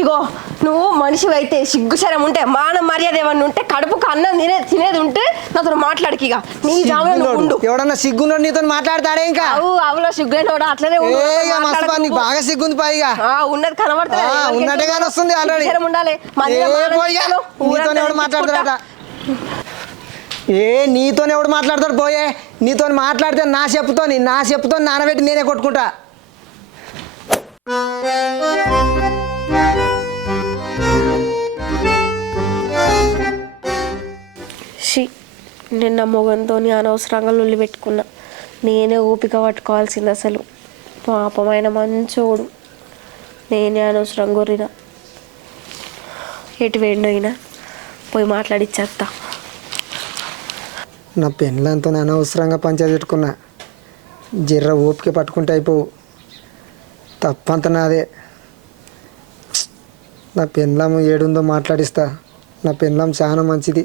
ఇగో నువ్వు మనిషి అయితే సిగ్గుశరం ఉంటే మానం మర్యాద ఏమన్నా ఉంటే కడుపుకు అన్నం తినేది ఉంటే నాతో మాట్లాడికి ఇక నీ జాములో ఉండు. ఎవడన్నా సిగ్గున్నాడు నీతో మాట్లాడతాడే ఇంకా అవులో సిగ్గులేనోడు అట్లనే బాగా సిగ్గుంది పైగా ఉన్నది కనబడుతుంది ఉన్నట్టుగానే వస్తుంది ఆల్రెడీ ఉండాలి నీతోనే ఎవడు మాట్లాడతాడట నీతోనే ఎవడు మాట్లాడతాడు పోయే నీతో మాట్లాడితే నా చెప్పుతో నానబెట్టి నేనే కొట్టుకుంటా. నిన్న మొగంతో అనవసరంగా లొల్లి పెట్టుకున్నా. నేనే ఓపిక పట్టుకోవాల్సింది. అసలు పాపమైన మంచోడు, నేనే అనవసరం గొర్రిన. ఎటు వేడినైనా పోయి మాట్లాడిచ్చేస్తా. నా పెళ్ళంతో అనవసరంగా పంచాయతీ పెట్టుకున్నా. జర్ర ఓపిక పట్టుకుంటే అయిపోవు. తప్పంత నాదే. నా పెళ్ళం ఏడుందో మాట్లాడిస్తా. నా పెళ్ళం చాలా మంచిది.